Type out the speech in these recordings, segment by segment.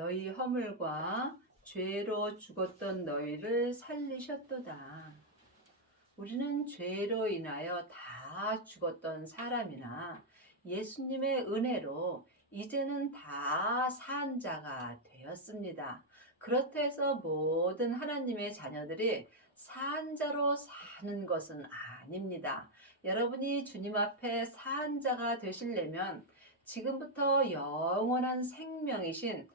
너희 허물과 죄로 죽었던 너희를 살리셨도다. 우리는 죄로 인하여 다 죽었던 사람이나 예수님의 은혜로 이제는 다 산 자가 되었습니다. 그렇다 해서 모든 하나님의 자녀들이 산 자로 사는 것은 아닙니다. 여러분이 주님 앞에 산 자가 되시려면 지금부터 영원한 생명이신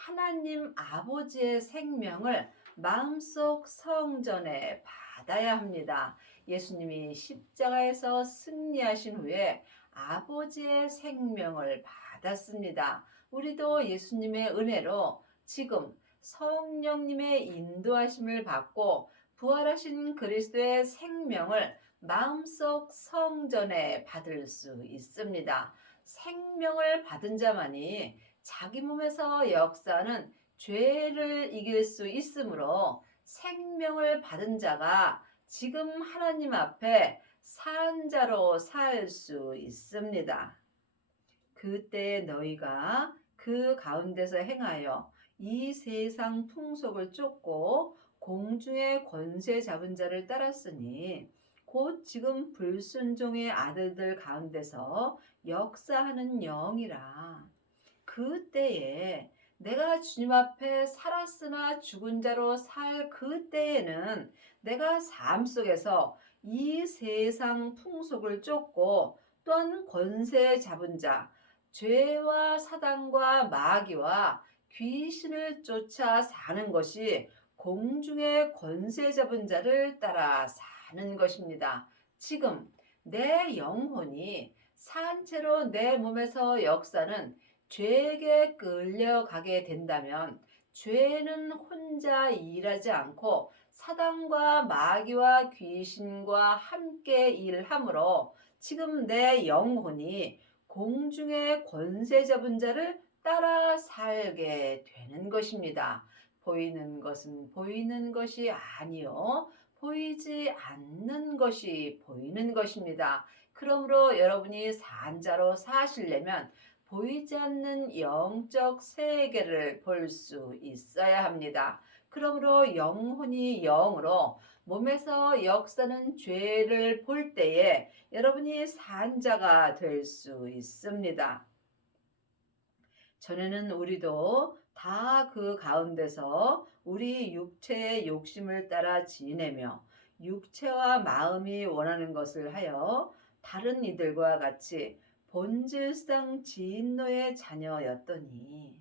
하나님 아버지의 생명을 마음속 성전에 받아야 합니다. 예수님이 십자가에서 승리하신 후에 아버지의 생명을 받았습니다. 우리도 예수님의 은혜로 지금 성령님의 인도하심을 받고 부활하신 그리스도의 생명을 마음속 성전에 받을 수 있습니다. 생명을 받은 자만이 자기 몸에서 역사하는 죄를 이길 수 있으므로 생명을 받은 자가 지금 하나님 앞에 산 자로 살 수 있습니다. 그때 너희가 그 가운데서 행하여 이 세상 풍속을 쫓고 공중의 권세 잡은 자를 따랐으니 곧 지금 불순종의 아들들 가운데서 역사하는 영이라. 그때에 내가 주님 앞에 살았으나 죽은 자로 살 그때에는 내가 삶 속에서 이 세상 풍속을 쫓고 또한 권세 잡은 자, 죄와 사단과 마귀와 귀신을 쫓아 사는 것이 공중의 권세 잡은 자를 따라 사는 것입니다. 지금 내 영혼이 산채로 내 몸에서 역사는 죄에게 끌려가게 된다면 죄는 혼자 일하지 않고 사단과 마귀와 귀신과 함께 일하므로 지금 내 영혼이 공중의 권세 잡은 자를 따라 살게 되는 것입니다. 보이는 것은 보이는 것이 아니요 보이지 않는 것이 보이는 것입니다. 그러므로 여러분이 산자로 사시려면 보이지 않는 영적 세계를 볼 수 있어야 합니다. 그러므로 영혼이 영으로 몸에서 역사는 죄를 볼 때에 여러분이 산자가 될 수 있습니다. 전에는 우리도 다 그 가운데서 우리 육체의 욕심을 따라 지내며 육체와 마음이 원하는 것을 하여 다른 이들과 같이 본질상 진노의 자녀였더니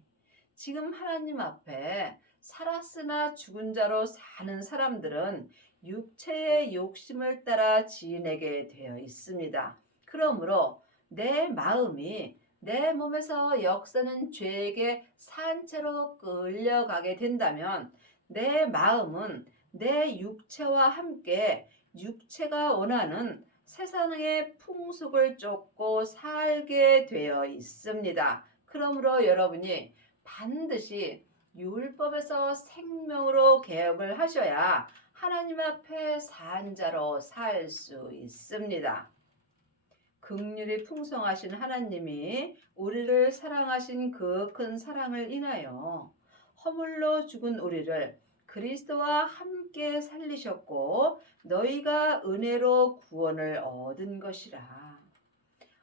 지금 하나님 앞에 살았으나 죽은 자로 사는 사람들은 육체의 욕심을 따라 지내게 되어 있습니다. 그러므로 내 마음이 내 몸에서 역사는 죄에게 산채로 끌려가게 된다면 내 마음은 내 육체와 함께 육체가 원하는 세상의 풍속을 쫓고 살게 되어 있습니다. 그러므로 여러분이 반드시 율법에서 생명으로 개혁을 하셔야 하나님 앞에 산 자로 살 수 있습니다. 긍휼이 풍성하신 하나님이 우리를 사랑하신 그 큰 사랑을 인하여 허물로 죽은 우리를 그리스도와 함께 살리셨고 너희가 은혜로 구원을 얻은 것이라.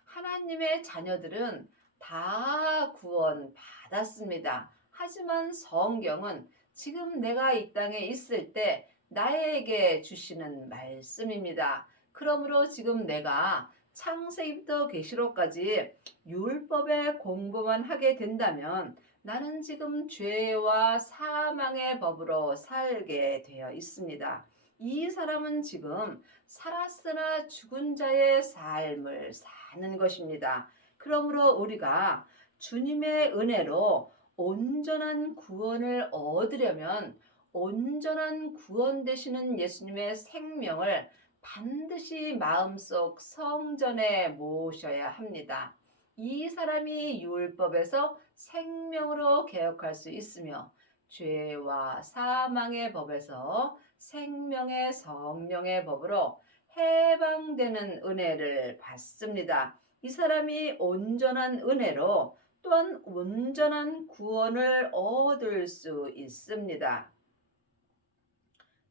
하나님의 자녀들은 다 구원 받았습니다. 하지만 성경은 지금 내가 이 땅에 있을 때 나에게 주시는 말씀입니다. 그러므로 지금 내가 창세기부터 계시록까지 율법의 공부만 하게 된다면 나는 지금 죄와 사망의 법으로 살게 되어 있습니다. 이 사람은 지금 살았으나 죽은 자의 삶을 사는 것입니다. 그러므로 우리가 주님의 은혜로 온전한 구원을 얻으려면 온전한 구원 되시는 예수님의 생명을 반드시 마음속 성전에 모셔야 합니다. 이 사람이 율법에서 생명으로 개혁할 수 있으며 죄와 사망의 법에서 생명의 성령의 법으로 해방되는 은혜를 받습니다. 이 사람이 온전한 은혜로 또한 온전한 구원을 얻을 수 있습니다.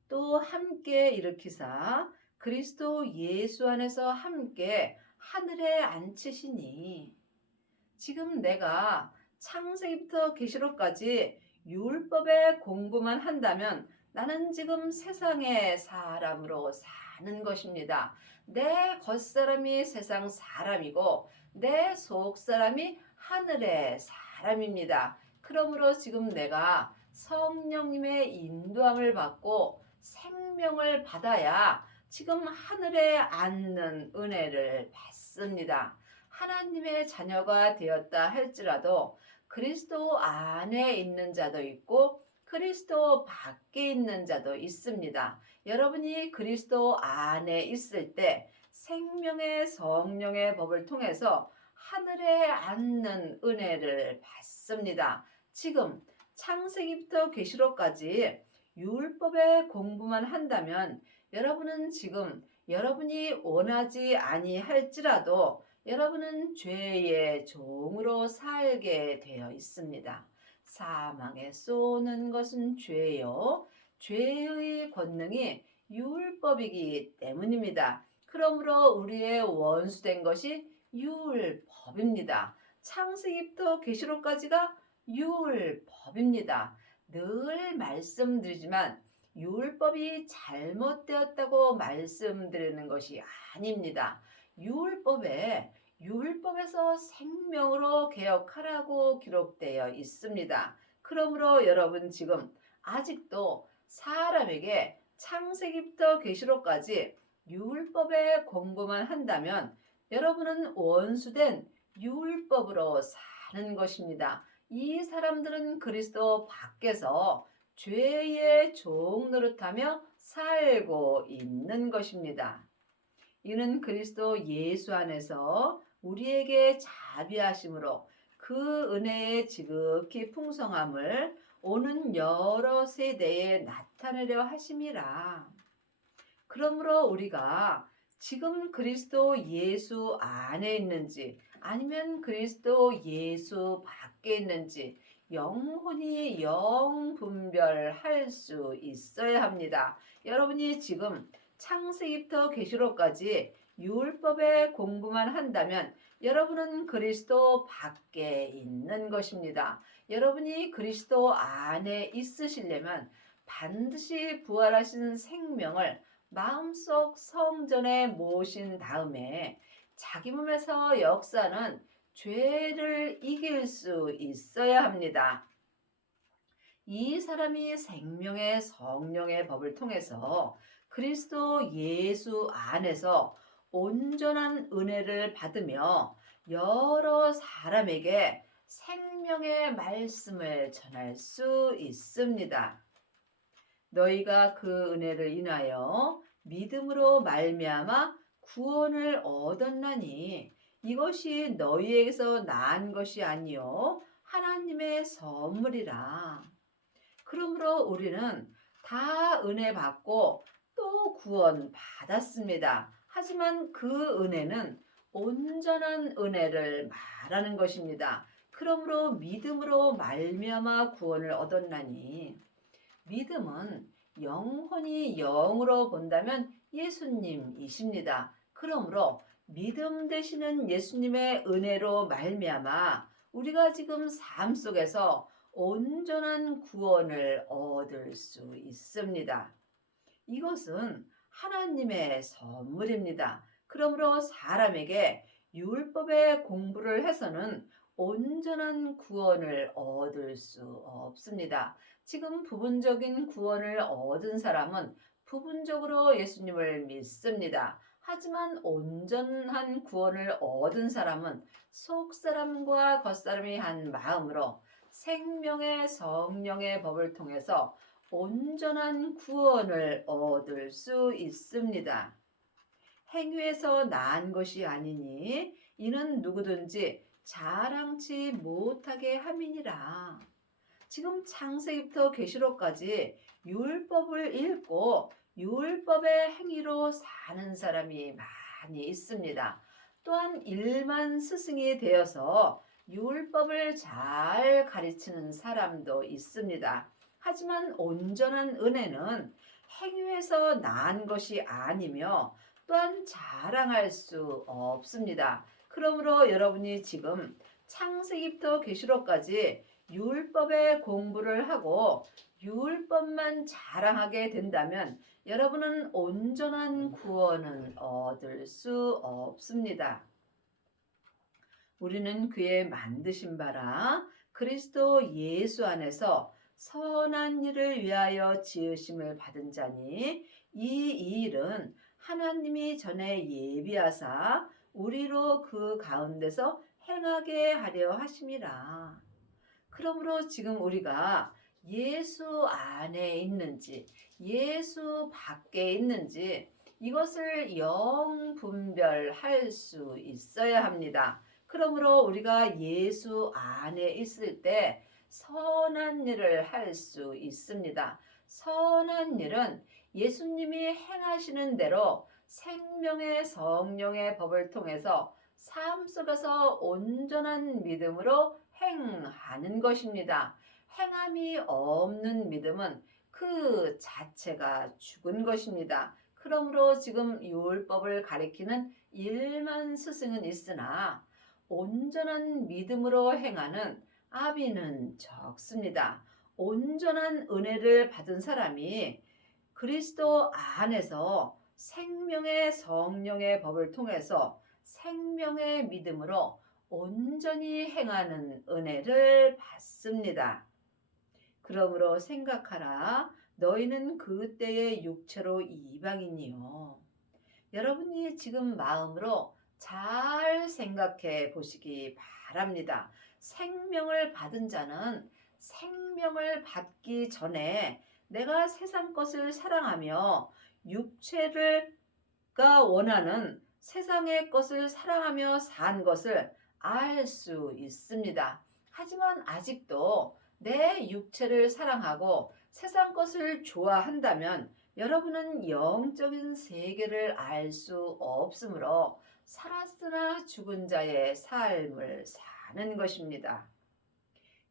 또 함께 일으키사 그리스도 예수 안에서 함께 하늘에 앉히시니 지금 내가 창세기부터 계시록까지 율법의 공부만 한다면 나는 지금 세상의 사람으로 사는 것입니다. 내 겉사람이 세상 사람이고 내 속사람이 하늘의 사람입니다. 그러므로 지금 내가 성령님의 인도함을 받고 생명을 받아야 지금 하늘에 앉는 은혜를 받습니다. 하나님의 자녀가 되었다 할지라도 그리스도 안에 있는 자도 있고 그리스도 밖에 있는 자도 있습니다. 여러분이 그리스도 안에 있을 때 생명의 성령의 법을 통해서 하늘에 앉는 은혜를 받습니다. 지금 창세기부터 계시록까지 율법의 공부만 한다면 여러분은 지금 여러분이 원하지 아니할지라도 여러분은 죄의 종으로 살게 되어 있습니다. 사망에 쏘는 것은 죄요. 죄의 권능이 율법이기 때문입니다. 그러므로 우리의 원수된 것이 율법입니다. 창세기부터 계시록까지가 율법입니다. 늘 말씀드리지만 율법이 잘못되었다고 말씀드리는 것이 아닙니다. 율법에서 생명으로 개혁하라고 기록되어 있습니다. 그러므로 여러분 지금 아직도 사람에게 창세기부터 계시록까지 율법의 공부만 한다면 여러분은 원수된 율법으로 사는 것입니다. 이 사람들은 그리스도 밖에서 죄의 종 노릇하며 살고 있는 것입니다. 이는 그리스도 예수 안에서 우리에게 자비하심으로 그 은혜의 지극히 풍성함을 오는 여러 세대에 나타내려 하심이라. 그러므로 우리가 지금 그리스도 예수 안에 있는지 아니면 그리스도 예수 밖에 있는지 영혼이 영분별할 수 있어야 합니다. 여러분이 지금 창세기부터 계시록까지 율법의 공부만 한다면 여러분은 그리스도 밖에 있는 것입니다. 여러분이 그리스도 안에 있으시려면 반드시 부활하신 생명을 마음속 성전에 모신 다음에 자기 몸에서 역사는 죄를 이길 수 있어야 합니다. 이 사람이 생명의 성령의 법을 통해서 그리스도 예수 안에서 온전한 은혜를 받으며 여러 사람에게 생명의 말씀을 전할 수 있습니다. 너희가 그 은혜를 인하여 믿음으로 말미암아 구원을 얻었나니 이것이 너희에게서 난 것이 아니요 하나님의 선물이라. 그러므로 우리는 다 은혜 받고 또 구원 받았습니다. 하지만 그 은혜는 온전한 은혜를 말하는 것입니다. 그러므로 믿음으로 말미암아 구원을 얻었나니 믿음은 영혼이 영으로 본다면 예수님이십니다. 그러므로 믿음 되시는 예수님의 은혜로 말미암아 우리가 지금 삶 속에서 온전한 구원을 얻을 수 있습니다. 이것은 하나님의 선물입니다. 그러므로 사람에게 율법의 공부를 해서는 온전한 구원을 얻을 수 없습니다. 지금 부분적인 구원을 얻은 사람은 부분적으로 예수님을 믿습니다. 하지만 온전한 구원을 얻은 사람은 속사람과 겉사람이 한 마음으로 생명의 성령의 법을 통해서 온전한 구원을 얻을 수 있습니다. 행위에서 난 것이 아니니 이는 누구든지 자랑치 못하게 함이니라. 지금 창세기부터 계시록까지 율법을 읽고 율법의 행위로 사는 사람이 많이 있습니다. 또한 일만 스승이 되어서 율법을 잘 가르치는 사람도 있습니다. 하지만 온전한 은혜는 행위에서 난 것이 아니며 또한 자랑할 수 없습니다. 그러므로 여러분이 지금 창세기부터 계시록까지 율법의 공부를 하고 율법만 자랑하게 된다면 여러분은 온전한 구원은 얻을 수 없습니다. 우리는 그의 만드신 바라 그리스도 예수 안에서 선한 일을 위하여 지으심을 받은 자니 이 일은 하나님이 전에 예비하사 우리로 그 가운데서 행하게 하려 하심이라. 그러므로 지금 우리가 예수 안에 있는지 예수 밖에 있는지 이것을 영분별할 수 있어야 합니다. 그러므로 우리가 예수 안에 있을 때 선한 일을 할 수 있습니다. 선한 일은 예수님이 행하시는 대로 생명의 성령의 법을 통해서 삶 속에서 온전한 믿음으로 행하는 것입니다. 행함이 없는 믿음은 그 자체가 죽은 것입니다. 그러므로 지금 율법을 가리키는 일만 스승은 있으나 온전한 믿음으로 행하는 아비는 적습니다. 온전한 은혜를 받은 사람이 그리스도 안에서 생명의 성령의 법을 통해서 생명의 믿음으로 온전히 행하는 은혜를 받습니다. 그러므로 생각하라. 너희는 그때의 육체로 이방인이요. 여러분이 지금 마음으로 잘 생각해 보시기 바랍니다. 생명을 받은 자는 생명을 받기 전에 내가 세상 것을 사랑하며 육체가 원하는 세상의 것을 사랑하며 산 것을 알 수 있습니다. 하지만 아직도 내 육체를 사랑하고 세상 것을 좋아한다면 여러분은 영적인 세계를 알 수 없으므로 살았으나 죽은 자의 삶을 사는 것입니다.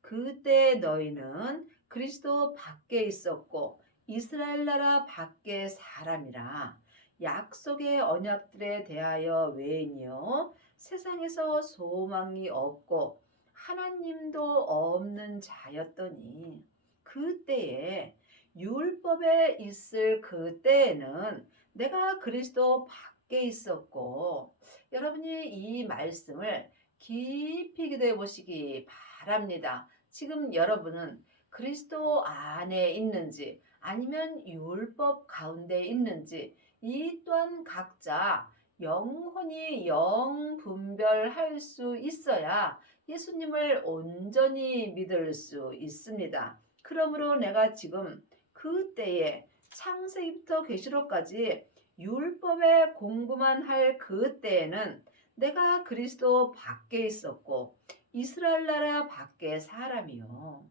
그때 너희는 그리스도 밖에 있었고 이스라엘 나라 밖의 사람이라 약속의 언약들에 대하여 외인이요 세상에서 소망이 없고 하나님도 없는 자였더니 그때에 율법에 있을 그때에는 내가 그리스도 밖에 있었고 여러분이 이 말씀을 깊이 기도해 보시기 바랍니다. 지금 여러분은 그리스도 안에 있는지 아니면 율법 가운데 있는지 이 또한 각자 영혼이 영분별할 수 있어야 예수님을 온전히 믿을 수 있습니다. 그러므로 내가 지금 그때에 창세기부터 계시록까지 율법의 공부만 할 그때에는 내가 그리스도 밖에 있었고 이스라엘 나라 밖의 사람이요.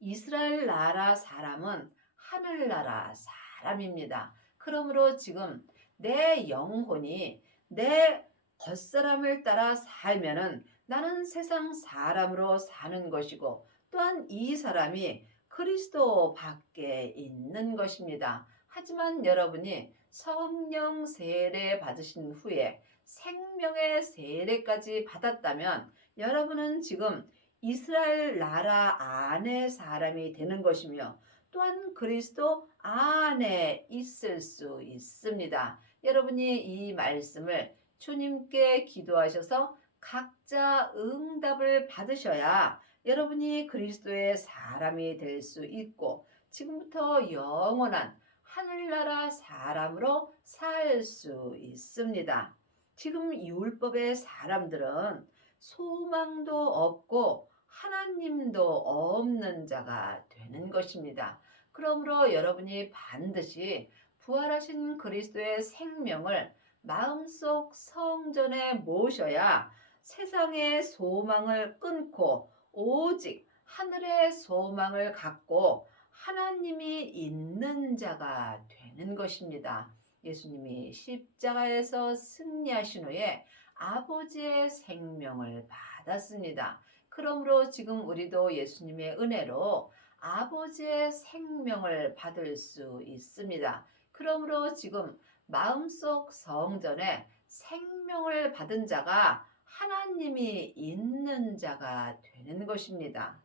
이스라엘 나라 사람은 하늘나라 사람입니다. 그러므로 지금 내 영혼이 내 겉사람을 따라 살면은 나는 세상 사람으로 사는 것이고 또한 이 사람이 그리스도 밖에 있는 것입니다. 하지만 여러분이 성령 세례 받으신 후에 생명의 세례까지 받았다면 여러분은 지금 이스라엘 나라 안의 사람이 되는 것이며 또한 그리스도 안에 있을 수 있습니다. 여러분이 이 말씀을 주님께 기도하셔서 각자 응답을 받으셔야 여러분이 그리스도의 사람이 될 수 있고 지금부터 영원한 하늘나라 사람으로 살 수 있습니다. 지금 율법의 사람들은 소망도 없고 하나님도 없는 자가 되는 것입니다. 그러므로 여러분이 반드시 부활하신 그리스도의 생명을 마음속 성전에 모셔야 세상의 소망을 끊고 오직 하늘의 소망을 갖고 하나님이 있는 자가 되는 것입니다. 예수님이 십자가에서 승리하신 후에 아버지의 생명을 받았습니다. 그러므로 지금 우리도 예수님의 은혜로 아버지의 생명을 받을 수 있습니다. 그러므로 지금 마음속 성전에 생명을 받은 자가 하나님이 있는 자가 되는 것입니다.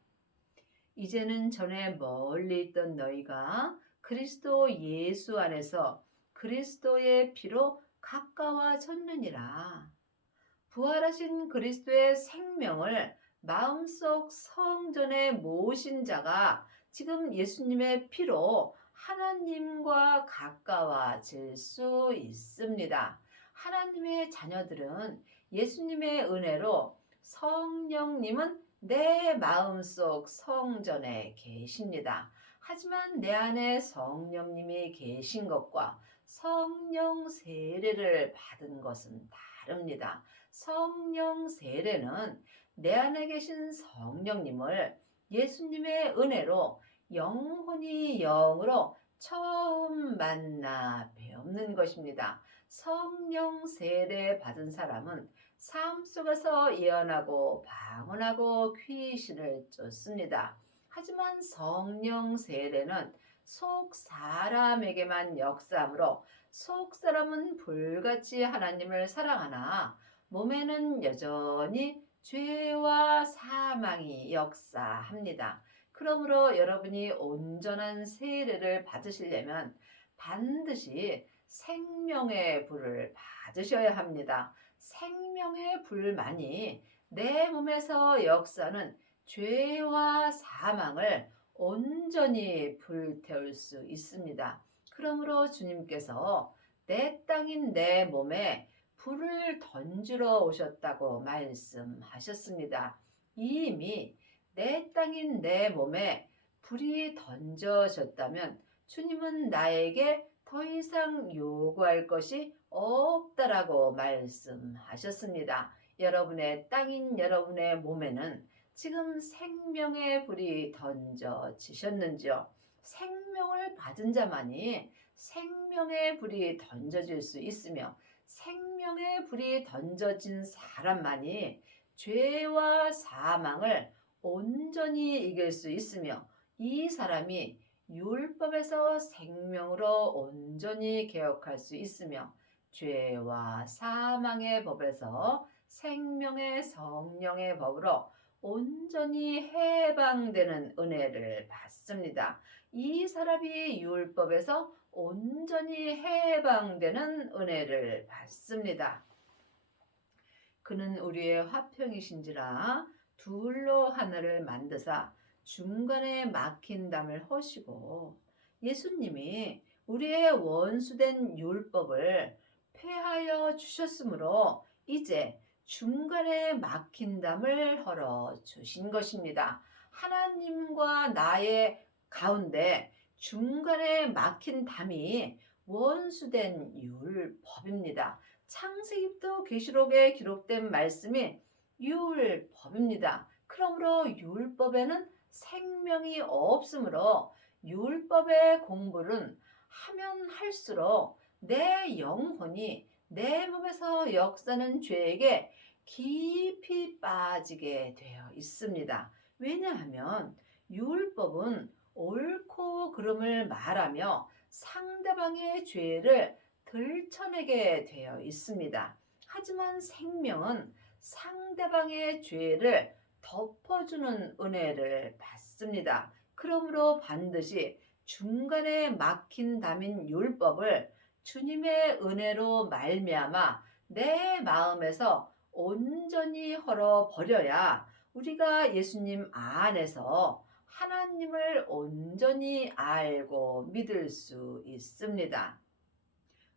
이제는 전에 멀리 있던 너희가 그리스도 예수 안에서 그리스도의 피로 가까워졌느니라. 부활하신 그리스도의 생명을 마음속 성전에 모신 자가 지금 예수님의 피로 하나님과 가까워질 수 있습니다. 하나님의 자녀들은 예수님의 은혜로 성령님은 내 마음속 성전에 계십니다. 하지만 내 안에 성령님이 계신 것과 성령 세례를 받은 것은 다릅니다. 성령 세례는 내 안에 계신 성령님을 예수님의 은혜로 영혼이 영으로 처음 만나 배우는 것입니다. 성령 세례 받은 사람은 삶 속에서 예언하고 방언하고 귀신을 쫓습니다. 하지만 성령 세례는 속 사람에게만 역사하므로 속 사람은 불같이 하나님을 사랑하나 몸에는 여전히 죄와 사망이 역사합니다. 그러므로 여러분이 온전한 세례를 받으시려면 반드시 생명의 불을 받으셔야 합니다. 생명의 불만이 내 몸에서 역사는 죄와 사망을 온전히 불태울 수 있습니다. 그러므로 주님께서 내 땅인 내 몸에 불을 던지러 오셨다고 말씀하셨습니다. 이미 내 땅인 내 몸에 불이 던져졌다면 주님은 나에게 더 이상 요구할 것이 없다라고 말씀하셨습니다. 여러분의 땅인 여러분의 몸에는 지금 생명의 불이 던져지셨는지요? 생명을 받은 자만이 생명의 불이 던져질 수 있으며 생명의 불이 던져진 사람만이 죄와 사망을 온전히 이길 수 있으며 이 사람이 율법에서 생명으로 온전히 개혁할 수 있으며 죄와 사망의 법에서 생명의 성령의 법으로 온전히 해방되는 은혜를 받습니다. 이 사람이 율법에서 온전히 해방되는 은혜를 받습니다. 그는 우리의 화평이신지라 둘로 하나를 만드사 중간에 막힌 담을 허시고 예수님이 우리의 원수된 율법을 폐하여 주셨으므로 이제 중간에 막힌 담을 헐어 주신 것입니다. 하나님과 나의 가운데 중간에 막힌 담이 원수된 율법입니다. 창세기부터 계시록에 기록된 말씀이 율법입니다. 그러므로 율법에는 생명이 없으므로 율법의 공부는 하면 할수록 내 영혼이 내 몸에서 역사는 죄에게 깊이 빠지게 되어 있습니다. 왜냐하면 율법은 옳고 그름을 말하며 상대방의 죄를 들춰내게 되어 있습니다. 하지만 생명은 상대방의 죄를 덮어주는 은혜를 받습니다. 그러므로 반드시 중간에 막힌 담인 율법을 주님의 은혜로 말미암아 내 마음에서 온전히 헐어버려야 우리가 예수님 안에서 하나님을 온전히 알고 믿을 수 있습니다.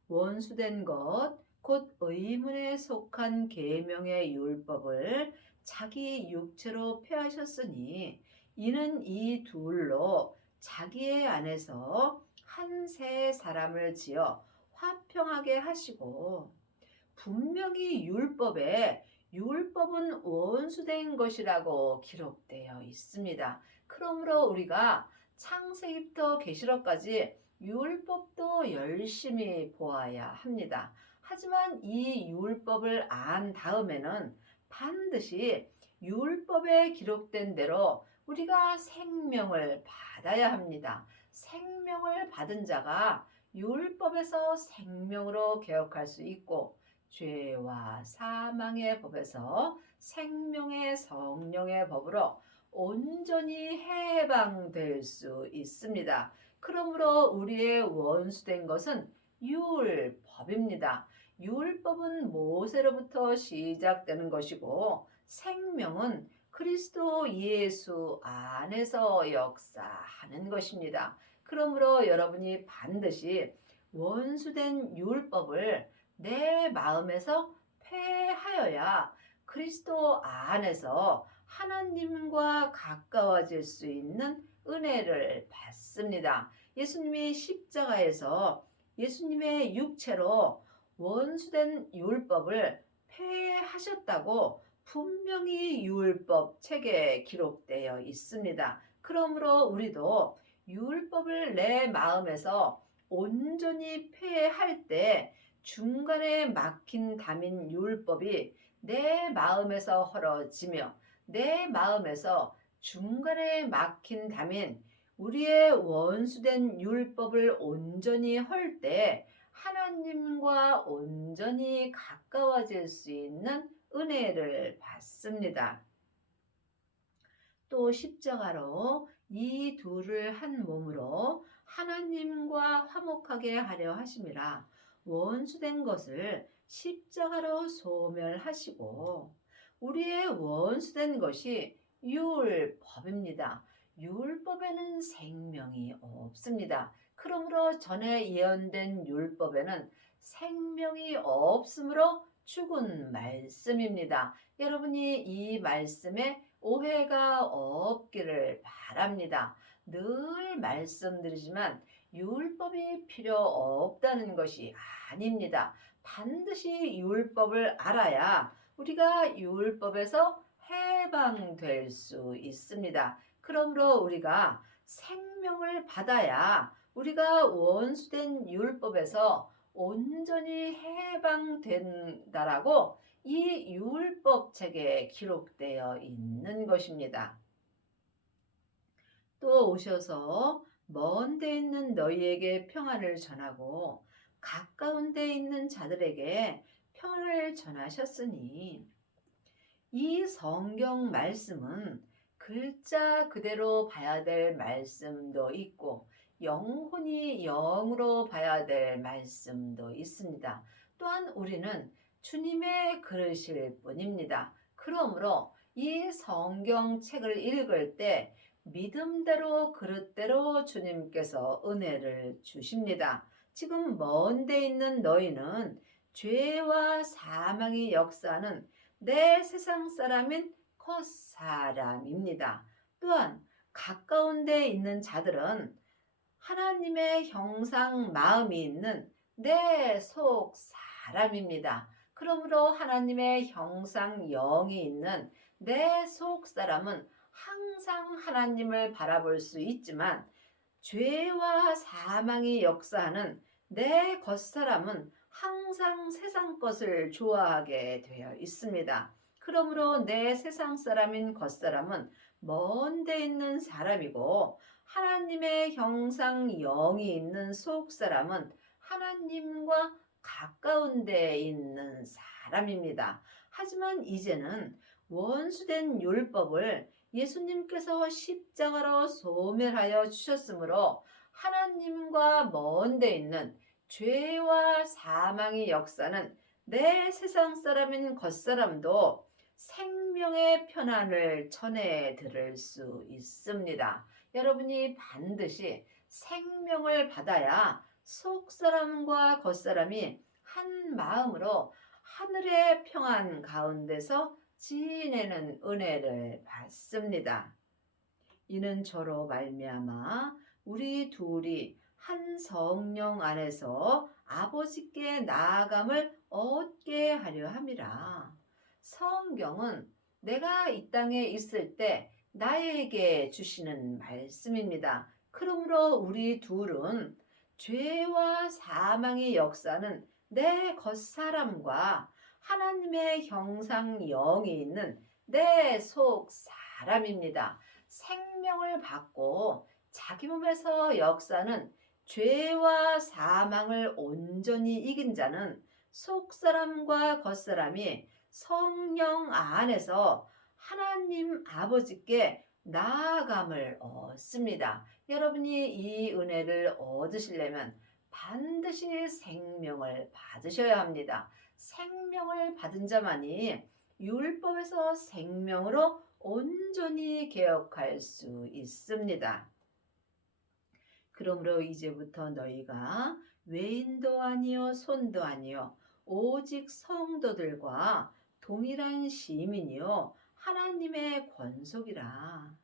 원수된 것, 곧 의문에 속한 계명의 율법을 자기 육체로 폐하셨으니 이는 이 둘로 자기의 안에서 한 새 사람을 지어 화평하게 하시고 분명히 율법에 율법은 원수된 것이라고 기록되어 있습니다. 그러므로 우리가 창세기부터 계시록까지 율법도 열심히 보아야 합니다. 하지만 이 율법을 안 다음에는 반드시 율법에 기록된 대로 우리가 생명을 받아야 합니다. 생명을 받은 자가 율법에서 생명으로 개혁할 수 있고 죄와 사망의 법에서 생명의 성령의 법으로 온전히 해방될 수 있습니다. 그러므로 우리의 원수된 것은 율법입니다. 율법은 모세로부터 시작되는 것이고 생명은 그리스도 예수 안에서 역사하는 것입니다. 그러므로 여러분이 반드시 원수된 율법을 내 마음에서 폐하여야 그리스도 안에서 하나님과 가까워질 수 있는 은혜를 받습니다. 예수님이 십자가에서 예수님의 육체로 원수된 율법을 폐하셨다고 분명히 율법 책에 기록되어 있습니다. 그러므로 우리도 율법을 내 마음에서 온전히 폐할 때 중간에 막힌 담인 율법이 내 마음에서 헐어지며 내 마음에서 중간에 막힌 담인 우리의 원수된 율법을 온전히 헐 때 하나님과 온전히 가까워질 수 있는 은혜를 받습니다. 또 십자가로 이 둘을 한 몸으로 하나님과 화목하게 하려 하심이라 원수된 것을 십자가로 소멸하시고 우리의 원수된 것이 율법입니다. 율법에는 생명이 없습니다. 그러므로 전에 예언된 율법에는 생명이 없으므로 죽은 말씀입니다. 여러분이 이 말씀에 오해가 없기를 바랍니다. 늘 말씀드리지만 율법이 필요 없다는 것이 아닙니다. 반드시 율법을 알아야 우리가 율법에서 해방될 수 있습니다. 그러므로 우리가 생명을 받아야 우리가 원수된 율법에서 온전히 해방된다라고 이 율법 책에 기록되어 있는 것입니다. 또 오셔서 먼 데 있는 너희에게 평안을 전하고 가까운 데 있는 자들에게 평안을 전하셨으니 이 성경 말씀은 글자 그대로 봐야 될 말씀도 있고 영혼이 영으로 봐야 될 말씀도 있습니다. 또한 우리는 주님의 그릇일 뿐입니다. 그러므로 이 성경책을 읽을 때 믿음대로 그릇대로 주님께서 은혜를 주십니다. 지금 먼 데 있는 너희는 죄와 사망이 역사하는 내 세상 사람인 컷사람입니다. 또한 가까운 데 있는 자들은 하나님의 형상 마음이 있는 내 속 사람입니다. 그러므로 하나님의 형상 영이 있는 내 속 사람은 항상 하나님을 바라볼 수 있지만 죄와 사망이 역사하는 내 겉사람은 항상 세상 것을 좋아하게 되어 있습니다. 그러므로 내 세상 사람인 겉사람은 먼 데 있는 사람이고 하나님의 형상 영이 있는 속 사람은 하나님과 가까운 데 있는 사람입니다. 하지만 이제는 원수된 율법을 예수님께서 십자가로 소멸하여 주셨으므로 하나님과 먼 데 있는 죄와 사망의 역사는 내 세상 사람인 겉사람도 생명의 편안을 전해 들을 수 있습니다. 여러분이 반드시 생명을 받아야 속사람과 겉사람이 한 마음으로 하늘의 평안 가운데서 지내는 은혜를 받습니다. 이는 저로 말미암아 우리 둘이 한 성령 안에서 아버지께 나아감을 얻게 하려 함이라. 성경은 내가 이 땅에 있을 때 나에게 주시는 말씀입니다. 그러므로 우리 둘은 죄와 사망의 역사는 내 겉사람과 하나님의 형상 영이 있는 내 속 사람입니다. 생명을 받고 자기 몸에서 역사는 죄와 사망을 온전히 이긴 자는 속사람과 겉사람이 성령 안에서 하나님 아버지께 나아감을 얻습니다. 여러분이 이 은혜를 얻으시려면 반드시 생명을 받으셔야 합니다. 생명을 받은 자만이 율법에서 생명으로 온전히 개혁할 수 있습니다. 그러므로 이제부터 너희가 외인도 아니요 손도 아니요 오직 성도들과 동일한 시민이요 하나님의 권속이라.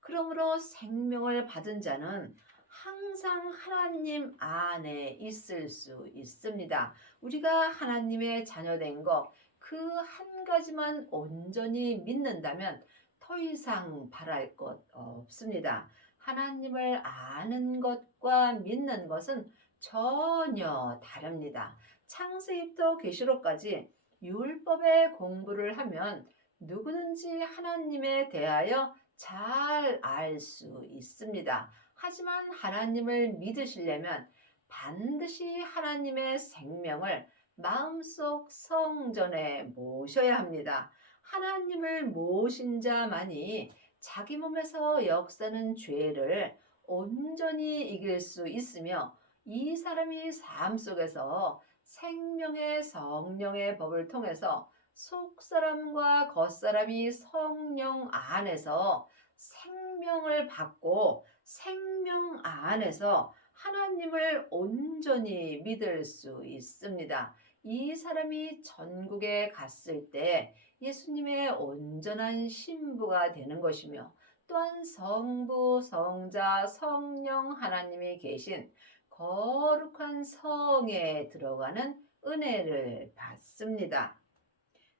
그러므로 생명을 받은 자는 항상 하나님 안에 있을 수 있습니다. 우리가 하나님의 자녀된 것, 그 한 가지만 온전히 믿는다면 더 이상 바랄 것 없습니다. 하나님을 아는 것과 믿는 것은 전혀 다릅니다. 창세기부터 계시록까지 율법의 공부를 하면 누구든지 하나님에 대하여 잘 알 수 있습니다. 하지만 하나님을 믿으시려면 반드시 하나님의 생명을 마음속 성전에 모셔야 합니다. 하나님을 모신 자만이 자기 몸에서 역사는 죄를 온전히 이길 수 있으며 이 사람이 삶 속에서 생명의 성령의 법을 통해서 속사람과 겉사람이 성령 안에서 생명을 받고 생명 안에서 하나님을 온전히 믿을 수 있습니다. 이 사람이 천국에 갔을 때 예수님의 온전한 신부가 되는 것이며 또한 성부, 성자, 성령 하나님이 계신 거룩한 성에 들어가는 은혜를 받습니다.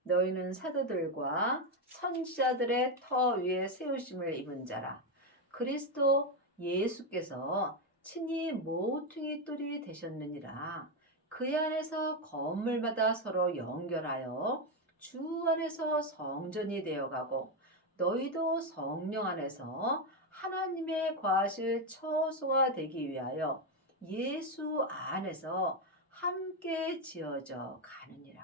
너희는 사도들과 선지자들의 터 위에 세우심을 입은 자라. 그리스도 예수께서 친히 모퉁이 돌이 되셨느니라. 그 안에서 건물마다 서로 연결하여 주 안에서 성전이 되어가고 너희도 성령 안에서 하나님의 거하실 처소가 되기 위하여 예수 안에서 함께 지어져 가느니라.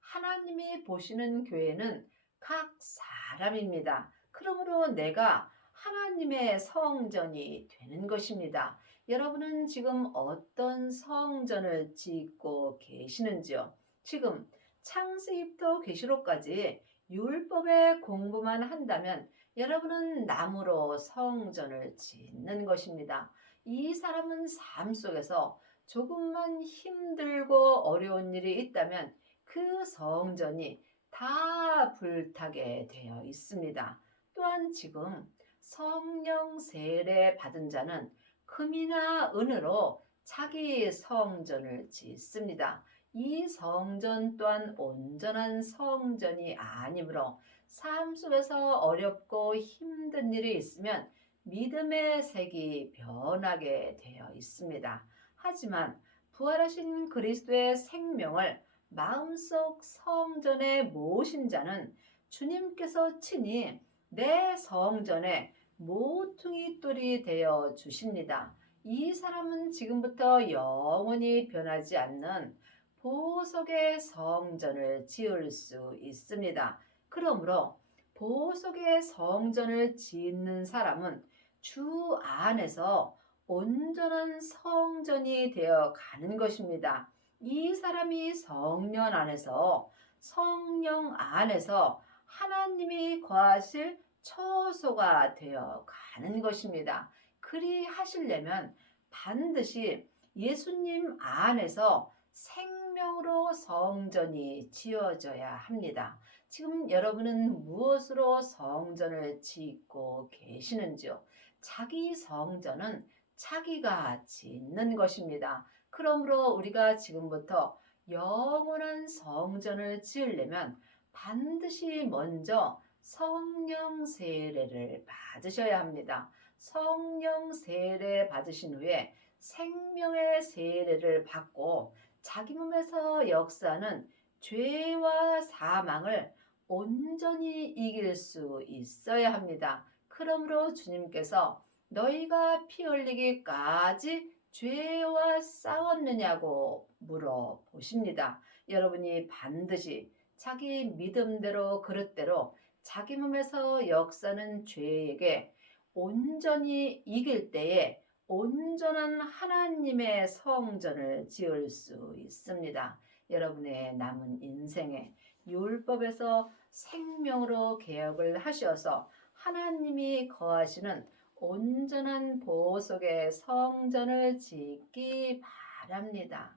하나님이 보시는 교회는 각 사람입니다. 그러므로 내가 하나님의 성전이 되는 것입니다. 여러분은 지금 어떤 성전을 짓고 계시는지요? 지금 창세기부터 계시록까지 율법의 공부만 한다면 여러분은 나무로 성전을 짓는 것입니다. 이 사람은 삶 속에서 조금만 힘들고 어려운 일이 있다면 그 성전이 다 불타게 되어 있습니다. 또한 지금 성령 세례 받은 자는 금이나 은으로 자기 성전을 짓습니다. 이 성전 또한 온전한 성전이 아니므로 삶 속에서 어렵고 힘든 일이 있으면 믿음의 색이 변하게 되어 있습니다. 하지만 부활하신 그리스도의 생명을 마음속 성전에 모신 자는 주님께서 친히 내 성전에 모퉁이 돌이 되어 주십니다. 이 사람은 지금부터 영원히 변하지 않는 보석의 성전을 지을 수 있습니다. 그러므로 보석의 성전을 짓는 사람은 주 안에서 온전한 성전이 되어 가는 것입니다. 이 사람이 성령 안에서 성령 안에서 하나님이 거하실 처소가 되어 가는 것입니다. 그리 하시려면 반드시 예수님 안에서 생명으로 성전이 지어져야 합니다. 지금 여러분은 무엇으로 성전을 짓고 계시는지요? 자기 성전은 자기가 짓는 것입니다. 그러므로 우리가 지금부터 영원한 성전을 지으려면 반드시 먼저 성령 세례를 받으셔야 합니다. 성령 세례 받으신 후에 생명의 세례를 받고 자기 몸에서 역사하는 죄와 사망을 온전히 이길 수 있어야 합니다. 그러므로 주님께서 너희가 피 흘리기까지 죄와 싸웠느냐고 물어보십니다. 여러분이 반드시 자기 믿음대로 그릇대로 자기 몸에서 역사는 죄에게 온전히 이길 때에 온전한 하나님의 성전을 지을 수 있습니다. 여러분의 남은 인생에 율법에서 생명으로 개혁을 하셔서 하나님이 거하시는 온전한 보석의 성전을 짓기 바랍니다.